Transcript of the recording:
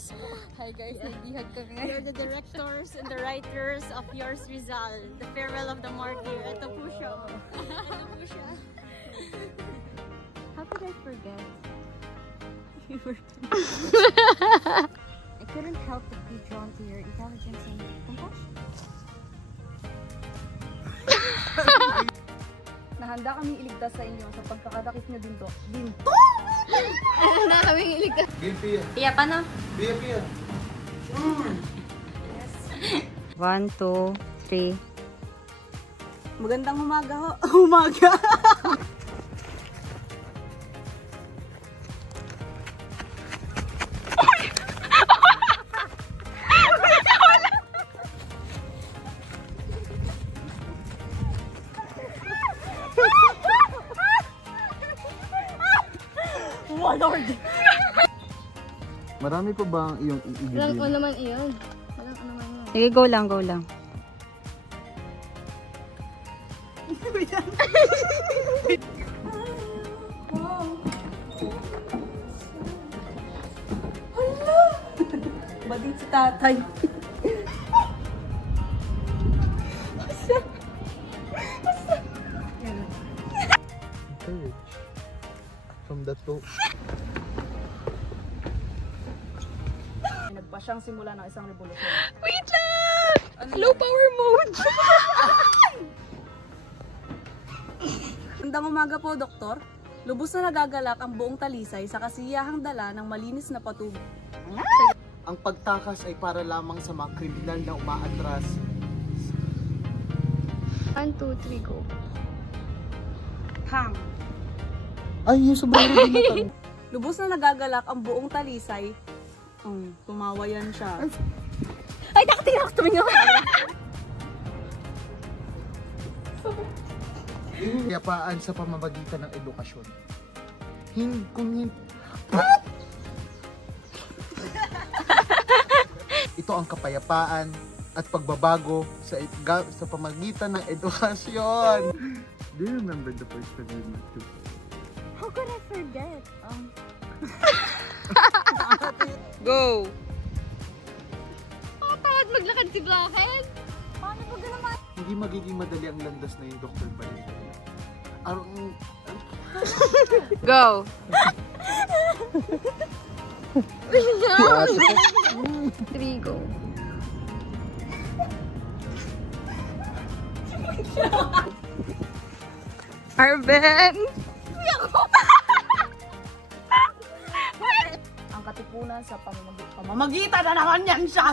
Yes po. Hi guys, nagbihag kami ngayon. You're the directors and the writers of Yours Rizal, The Farewell of the Martyr. Ito po siya. Ito po siya. How could I forget? You were I couldn't help but be drawn to your intelligence and compassion. Nahanda kami iligtas sa inyo sa pagkakadakip nyo din to. Nahanda kami iligtas. Pia. Pia, paano? Pia. 1, 2, 3. Magandang umaga ho. Umaga! Oh Lord! Marami pa ba ang iyong iigibin? Walang ano naman iyon. Walang ano naman yun. Sige, go lang, go lang. Bading si tatay. Courage. From the top. Nagpa siyang simula ng isang revolusyon. Wait lang! Low power mode! Magandang umaga po, Doktor. Lubos na nagagalak ang buong Talisay sa kasiyahang dala ng malinis na patubig. Ang pagtakas ay para lamang sa mga kriminal na umaatras. 1, 2, 3, go. Hang. Ay, yung sobrang rin na Lubos na nagagalak ang buong Talisay. Tumawa yan siya. Ay, nakatingin tumingin ako. Kapayapaan sa pamamagitan ng edukasyon. Ito ang kapayapaan at pagbabago sa pamamagitan ng edukasyon. Do you remember the first time we met too? How could I forget? Go! Tawad maglakad si Blackhead? Paano ba ganaman? Hindi magiging madali ang landas na yung Dr. Balita. Go! 3, go. Arben! Ang katipunan sa pamamagitan na naman yan siya!